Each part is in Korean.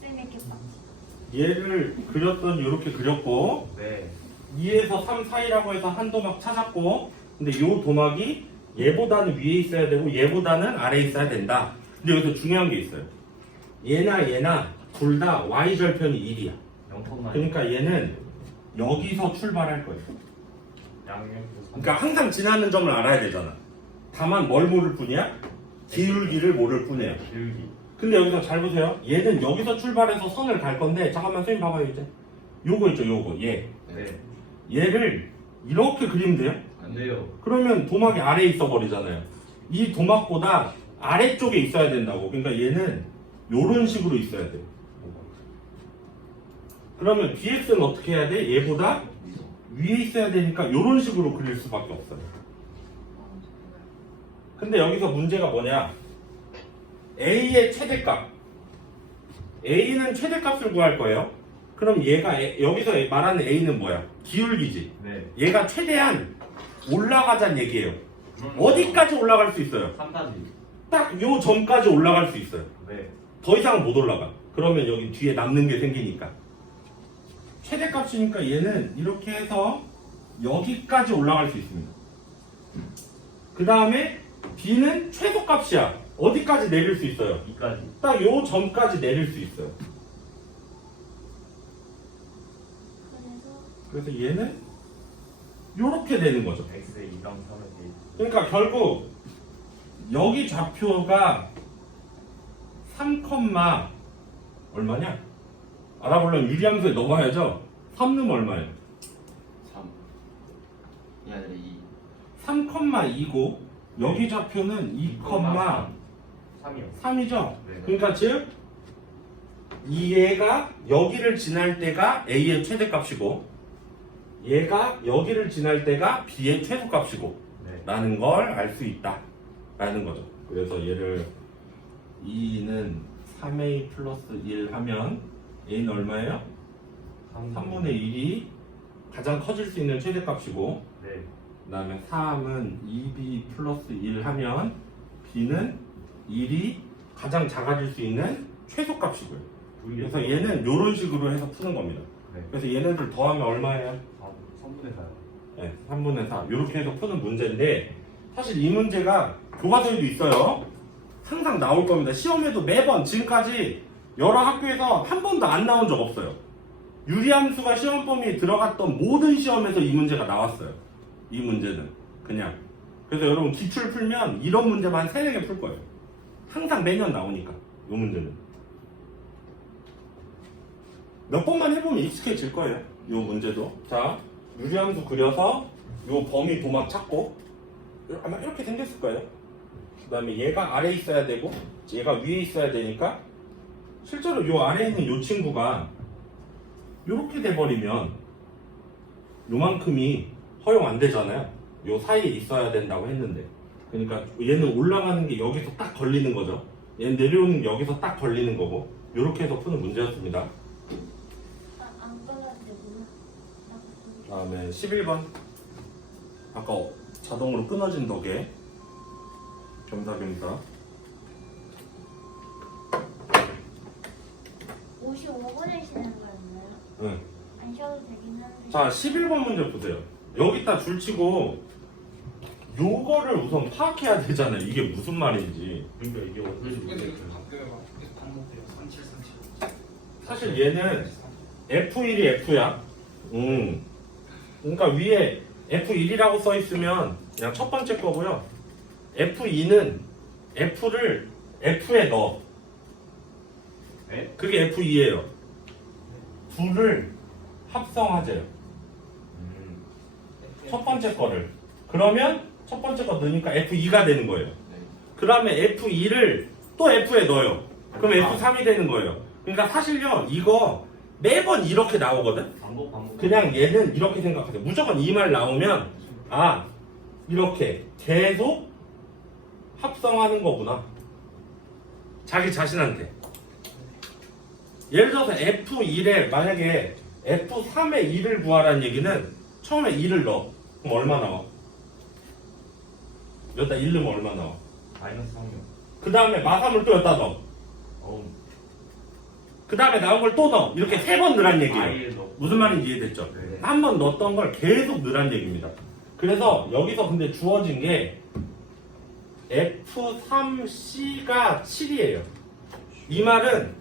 쌤이 이렇게 얘를 그렸더니 이렇게 그렸고 네. 2에서 3 사이라고 해서 한 도막 찾았고 근데 이 도막이 얘보다는 위에 있어야 되고 얘보다는 아래에 있어야 된다. 근데 여기서 중요한 게 있어요. 얘나 둘 다 y절편이 1이야. 0,9. 그러니까 얘는 여기서 출발할 거예요. 양면. 그러니까 항상 지나는 점을 알아야 되잖아. 다만 뭘 모를 뿐이야? 기울기를 모를 뿐이에요. 기울기. 근데 여기서 잘 보세요. 얘는 여기서 출발해서 선을 갈 건데 잠깐만 선생님 봐봐요 이제. 요거 있죠 요거 얘. 네. 얘를 이렇게 그리면 돼요? 안 돼요. 그러면 도막이 아래에 있어 버리잖아요. 이 도막보다 아래쪽에 있어야 된다고. 그러니까 얘는 요런 식으로 있어야 돼요. 그러면 BX는 어떻게 해야 돼? 얘보다 위에 있어야 되니까 요런 식으로 그릴 수밖에 없어요. 근데 여기서 문제가 뭐냐? A의 최대값. A는 최대값을 구할 거예요. 그럼 얘가 여기서 말하는 A는 뭐야? 기울기지. 네. 얘가 최대한 올라가자는 얘기예요. 어디까지 올라갈 수 있어요? 3까지. 딱 요 점까지 올라갈 수 있어요. 네. 더 이상은 못 올라가. 그러면 여기 뒤에 남는 게 생기니까. 최대값이니까 얘는 이렇게 해서 여기까지 올라갈 수 있습니다. 그 다음에 B는 최소값이야. 어디까지 내릴 수 있어요? 2까지. 딱 요 점까지 내릴 수 있어요. 그래서 얘는 요렇게 되는 거죠. X의 2랑 3을 그러니까 결국 여기 좌표가 3, 얼마냐? 알아보려면 유리함수에 넣어야죠. 3 넣으면 얼마예요? 3. 이 아니라 2. 3,2고 여기 좌표는 2,3이죠. 3이요. 네. 그러니까 즉 얘가 여기를 지날 때가 A의 최대값이고 얘가 여기를 지날 때가 B의 최소값이고 네. 라는 걸 알 수 있다 라는 거죠. 그래서 얘를 2는 3A 플러스 1 하면 A는 얼마예요? 3분의 1이 가장 커질 수 있는 최대값이고 네. 그 다음에 3은 2B 플러스 1 하면 B는 1이 가장 작아질 수 있는 최소값이고요. 그래서 얘는 이런 식으로 해서 푸는 겁니다. 네. 그래서 얘네들 더하면 얼마예요? 3분의 4요. 네, 3분의 4 이렇게 해서 푸는 문제인데 사실 이 문제가 교과서에도 있어요. 항상 나올 겁니다. 시험에도 매번 지금까지 여러 학교에서 한 번도 안 나온 적 없어요. 유리함수가 시험 범위에 들어갔던 모든 시험에서 이 문제가 나왔어요. 이 문제는 그냥. 그래서 여러분 기출 풀면 이런 문제만 3-4개 풀 거예요. 항상 매년 나오니까 이 문제는. 몇 번만 해보면 익숙해질 거예요. 이 문제도. 자, 유리함수 그려서 이 범위 도막 찾고 아마 이렇게 생겼을 거예요. 그 다음에 얘가 아래에 있어야 되고 얘가 위에 있어야 되니까 실제로 이 아래에 있는 이 친구가 이렇게 돼버리면 요만큼이 허용 안 되잖아요. 요 사이에 있어야 된다고 했는데 그러니까 얘는 올라가는 게 여기서 딱 걸리는 거죠. 얘는 내려오는 게 여기서 딱 걸리는 거고 이렇게 해서 푸는 문제였습니다. 안 걸렸는데 그 다음에 11번 아까 자동으로 끊어진 덕에 겸사겸사 55분을 쉬는 거였나요? 응. 안 쉬어도 되긴 한데. 자 11번 문제 보세요. 여기다 줄치고 요거를 우선 파악해야 되잖아요. 이게 무슨 말인지. 그러니까 이게 어떨지 모르겠어요. 사실 얘는 F1이 F야. 그러니까 위에 F1이라고 써 있으면 그냥 첫 번째 거고요. F2는 F를 F에 넣어. 네? 그게 F2예요. 둘을 합성하재요. 첫 번째 거를. 그러면 첫 번째 거 넣으니까 F2가 되는 거예요. 그 다음에 F2를 또 F에 넣어요. 그럼 F3이 되는 거예요. 그러니까 사실요, 이거 매번 이렇게 나오거든? 반복. 그냥 얘는 이렇게 생각하세요. 무조건 이 말 나오면, 아, 이렇게 계속 합성하는 거구나. 자기 자신한테. 예를 들어서 F1에 만약에 F3에 2를 구하라는 얘기는 처음에 2를 넣어. 그럼 얼마 나와? 여기다 1 넣으면 얼마 나와? 마이너스 3이요. 그 다음에 마삼을 또 여기다 넣어. 그 다음에 나온 걸 또 넣어. 이렇게 3번 넣으란 얘기예요. I를 넣고. 무슨 말인지 이해됐죠? 네. 한 번 넣었던 걸 계속 넣으란 얘기입니다. 그래서 여기서 근데 주어진 게 F3C가 7이에요. 이 말은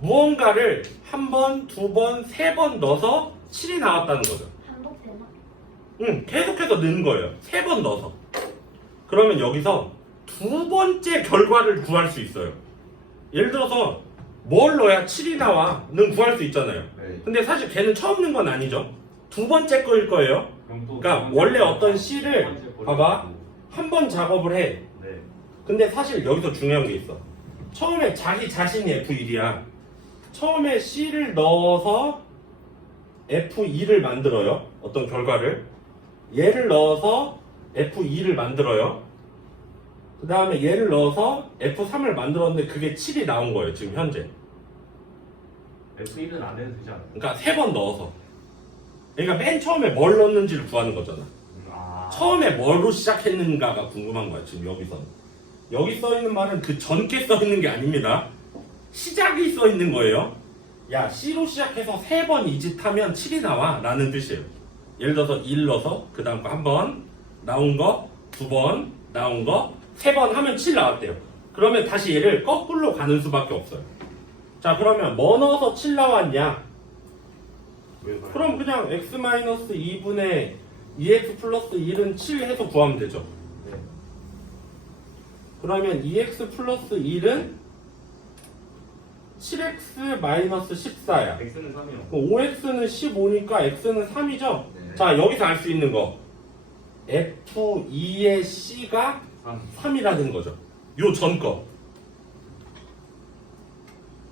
무언가를 한 번, 두 번, 3번 넣어서 7이 나왔다는 거죠. 반복되나? 응, 계속해서 넣는 거예요. 3번 넣어서. 그러면 여기서 두 번째 결과를 구할 수 있어요. 예를 들어서 뭘 넣어야 7이 나와?는 구할 수 있잖아요. 네. 근데 사실 걔는 처음 넣은 건 아니죠. 두 번째 거일 거예요. 그럼 또 그러니까 두 번째 원래 거, 어떤 두 C를 번째 거를 봐봐. 넣고. 한 번 작업을 해. 네. 근데 사실 여기서 중요한 게 있어. 처음에 자기 자신이 F1이야. 처음에 C를 넣어서 F2를 만들어요. 어떤 결과를. 얘를 넣어서 F2를 만들어요. 그 다음에 얘를 넣어서 F3을 만들었는데 그게 7이 나온 거예요. 지금 현재. F1은 안 해도 되지 않아요? 그러니까 3번 넣어서. 그러니까 맨 처음에 뭘 넣었는지를 구하는 거잖아. 처음에 뭐로 시작했는가가 궁금한 거야. 지금 여기서. 여기 써 있는 말은 그 전께 써 있는 게 아닙니다. 시작이 써 있는 거예요. 야, C로 시작해서 3번 이 짓 하면 7이 나와. 라는 뜻이에요. 예를 들어서 1 넣어서 그 다음 거 한 번 나온 거, 2번 나온 거, 3번 하면 7 나왔대요. 그러면 다시 얘를 거꾸로 가는 수밖에 없어요. 자, 그러면 뭐 넣어서 7 나왔냐? 왜 그래요? 그럼 그냥 x-2분의 2x 플러스 1은 7 해서 구하면 되죠. 네. 그러면 2x 플러스 1은 7x 마이너스 14야. X는 3이요. 5x는 15니까 x는 3이죠? 네. 자, 여기서 알 수 있는 거. f2의 c가 3. 3이라는 거죠. 요 전 거.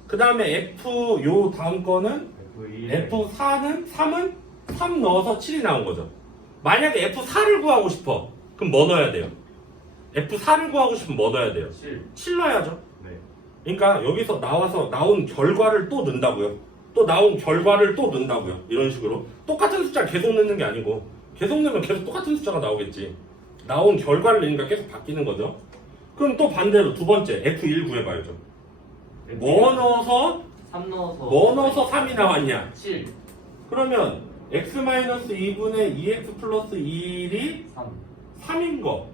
그 다음에 f 요 다음 거는 F2. F4는 3은 3 넣어서 7이 나온 거죠. 만약에 F4를 구하고 싶어. 그럼 뭐 넣어야 돼요? F4를 구하고 싶으면 뭐 넣어야 돼요? 7. 7 넣어야죠. 네. 그러니까 여기서 나와서 나온 결과를 또 넣는다고요. 또 나온 결과를 또 넣는다고요. 이런 식으로. 똑같은 숫자 계속 넣는 게 아니고 계속 넣으면 계속 똑같은 숫자가 나오겠지. 나온 결과를 넣으니까 계속 바뀌는 거죠. 그럼 또 반대로 두 번째 F1 구해봐야죠. 뭐 넣어서 3 넣어서. 뭐 넣어서 3이 나왔냐? 7. 그러면 x-2분의 2x 플러스 1이 3. 3인 거.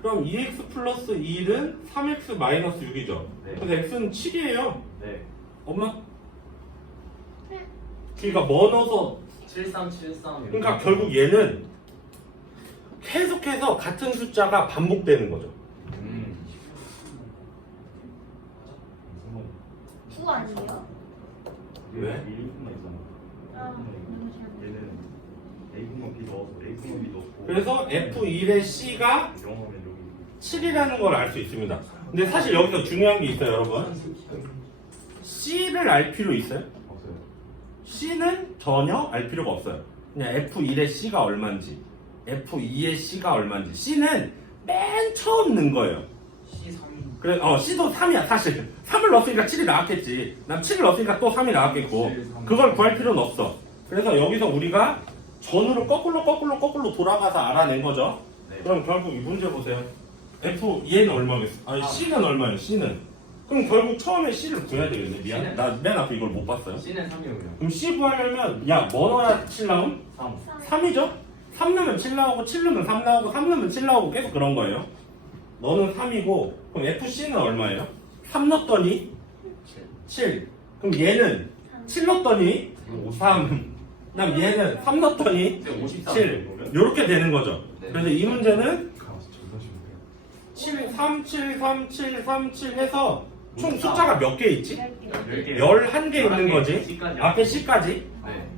그럼 2x 플러스 1은 3x 마이너스 6이죠. 네. 그래서 x는 7이에요. 네. 엄마? 그러니까 뭐 넣어서 7373. 그러니까 결국 얘는 계속해서 같은 숫자가 반복되는 거죠. 음. 9 아니에요? 왜? 1분만 있잖아. 아, 너무 잘. 얘는 A분만 B 넣어서 A분만 B 넣고. 그래서 F1의 C가 영어면 여기. 7이라는 걸 알 수 있습니다. 근데 사실 여기서 중요한 게 있어요, 여러분. C를 알 필요 있어요? 없어요. C는 전혀 알 필요가 없어요. 그냥 F1의 C가 얼마인지, F2의 C가 얼마인지. C는 맨 처음 넣은 거예요. C3이 그래, C도 3이야, 사실. 3을 넣었으니까 7이 나왔겠지. 난 7을 넣었으니까 또 3이 나왔겠고. 7, 3. 그걸 구할 필요는 없어. 그래서 여기서 우리가 전으로 거꾸로 돌아가서 알아낸 거죠. 네. 그럼 결국 이 문제 보세요. 얘는 얼마겠어? 아니, C는 얼마예요, C는? 그럼 결국 처음에 C를 구해야 되겠네. 미안. C는? 나 맨 앞에 이걸 못 봤어요. C는 3이요. 그럼 C 구하려면, 야, 뭐 넣어야 7 나옴? 3. 3이죠? 3 넣으면 7 나오고, 7 넣으면 3 나오고, 3 넣으면 7 나오고, 계속 그런 거예요. 너는 3이고, 그럼 FC는 얼마예요? 3 넣었더니 7. 그럼 얘는 7 넣었더니 3. 그다음 얘는 3 넣었더니 7. 요렇게 되는 거죠. 네. 그래서 이 문제는 가만있어. 존나 쉽네요. 7, 3, 7, 3, 7, 3, 7 해서 총 숫자가 몇 개 있지? 10개. 11개 있는 거지. C까지. 앞에 C까지. 네.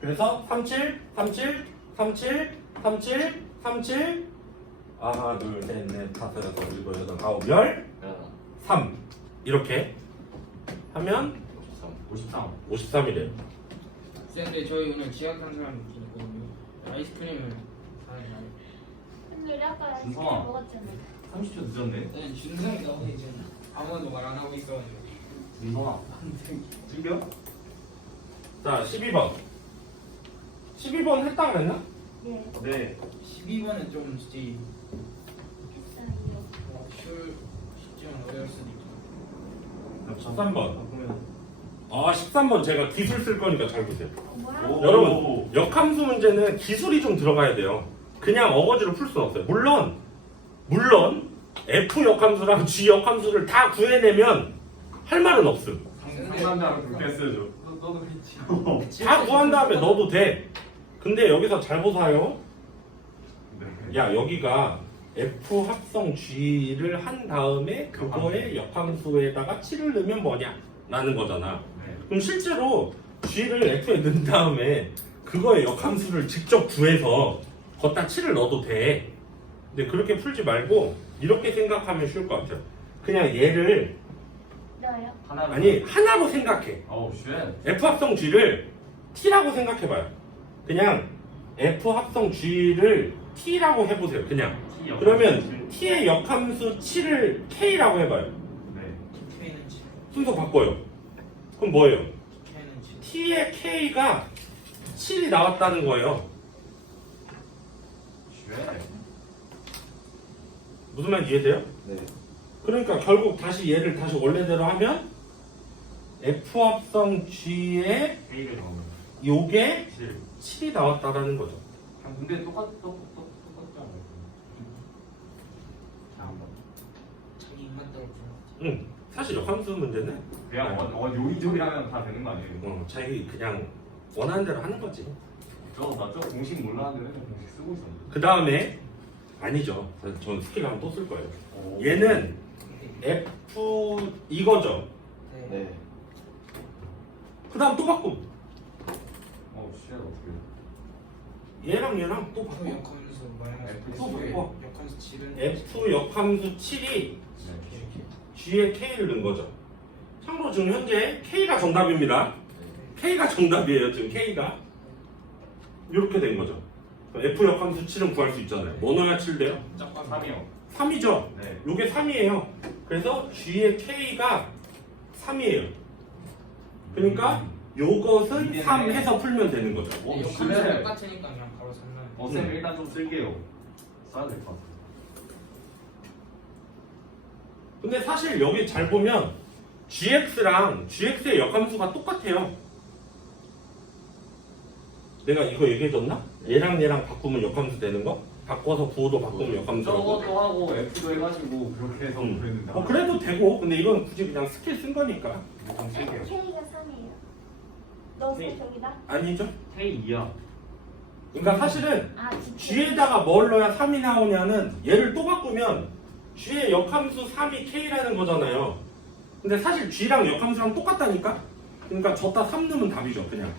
그래서 37, 37, 37, 37, 37. 하나, 둘, 셋, 넷, 다섯, 여섯, 일곱, 여덟, 아홉, 열. 3. 이렇게 하면 53. 53이래요. 근데 저희 오늘 지각한 사람이 있거든요. 아이스크림을 근데 우리 아까 아이스크림 준성아. 먹었잖아요. 30초 늦었네. 네, 준성이 나오고 이제 아무도 말 안 하고 있어가지고. 민성아. 즐겨? 자, 12번. 12번 했다 그랬나? 예. 네. 12번은 좀 진짜 했어요. 쉬울 쉽지만 어려울 수도 있고. 13번. 그러면 아 13번 제가 기술 쓸 거니까 잘 보세요. 뭐야? 오. 여러분 역함수 문제는 기술이 좀 들어가야 돼요. 그냥 어거지로 풀 수는 없어요. 물론 F 역함수랑 G 역함수를 다 구해내면 할 말은 없음. 상담자랑 그렇게 했어야죠. 너도 그렇지. 다 구한 다음에 넣어도 돼. 근데 여기서 잘 보사요. 네. 야 여기가 F 합성 G를 한 다음에 그거의 역함수에다가 7을 넣으면 뭐냐? 라는 거잖아. 네. 그럼 실제로 G를 F에 넣은 다음에 그거의 역함수를 직접 구해서 걷다 7을 넣어도 돼. 근데 그렇게 풀지 말고 이렇게 생각하면 쉬울 것 같아요. 그냥 얘를 나요? 하나로 생각해. 어우 쉣. F 합성 G를 T라고 생각해봐요. 그냥 F 합성 G를 T라고 해보세요. 그냥. 그러면 T의 역함수 7을 K라고 해봐요. 네. K는 7. 순서 바꿔요. 그럼 뭐예요? K는 7. T의 K가 7이 나왔다는 거예요. 쉣. 무슨 말인지 이해돼요? 네. 그러니까 결국 다시 얘를 다시 원래대로 하면 F 합성 G의 A를 넣으면 요게 7. 7이 나왔다라는 거죠. 근데 똑같지 않아요? 자기 입맛대로 풀어. 응. 사실 역함수 문제는 그냥 요리조리하면 다 되는 거 아니에요? 자기 그냥 원하는 대로 하는 거지. 나저 공식 몰랐는데 맨날 공식 쓰고 있었는데. 그 다음에 아니죠. 전 스킬 하면 또 쓸 거예요. 오. 얘는 F 이거죠. 네. 네. 그 다음 또 바꿈. 어우 쉣 어떻게. 얘랑 또 F 바꿈. 역함수 마이너스 F F 또 바꿔. 역함수 7은 F 역함수 7이 네. 이렇게. G에 K를 넣은 거죠. 참고로 지금 현재 K가 정답입니다. K가 정답이에요. 지금 K가 이렇게 된 거죠. F 역함수 7은 구할 수 있잖아요. 뭐 넣어야 7 돼요? 짝꿍 3이요. 3이죠. 네. 요게 3이에요. 그래서 G의 K가 3이에요. 그러니까 요것은 3 해서 풀면 되는 거죠. 오, 역함수 쉣. 똑같으니까 그냥 바로 3만. 쌤 일단 좀 쓸게요. 써야 될 것 같아요. 근데 사실 여기 잘 보면 GX랑 GX의 역함수가 똑같아요. 내가 이거 얘기해줬나? 얘랑 바꾸면 역함수 되는 거? 바꿔서 부호도 바꾸면 역함수라고? 저것도 하고 F도 해가지고 그렇게 해서 그랬는데. 그래도 되고 근데 이건 굳이 그냥 스킬 쓴 거니까 좀 쓸게요. K가 3이에요. 넣었어요 저기다? 아니죠? K2야. 그러니까 사실은 아 진짜? G에다가 뭘 넣어야 3이 나오냐는 얘를 또 바꾸면 G의 역함수 3이 K라는 거잖아요. 근데 사실 G랑 역함수랑 똑같다니까? 그러니까 저따 3 넣으면 답이죠 그냥.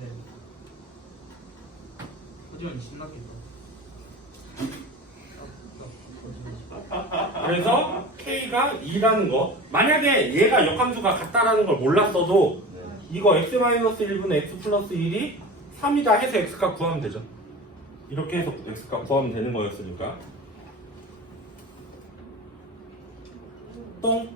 네. 하지만 신나겠다. 그래서 K가 2라는 거. 만약에 얘가 역함수가 같다라는 걸 몰랐어도 이거 x-1분의 x 플러스 1이 3이다 해서 x값 구하면 되죠. 이렇게 해서 x값 구하면 되는 거였으니까. 똥.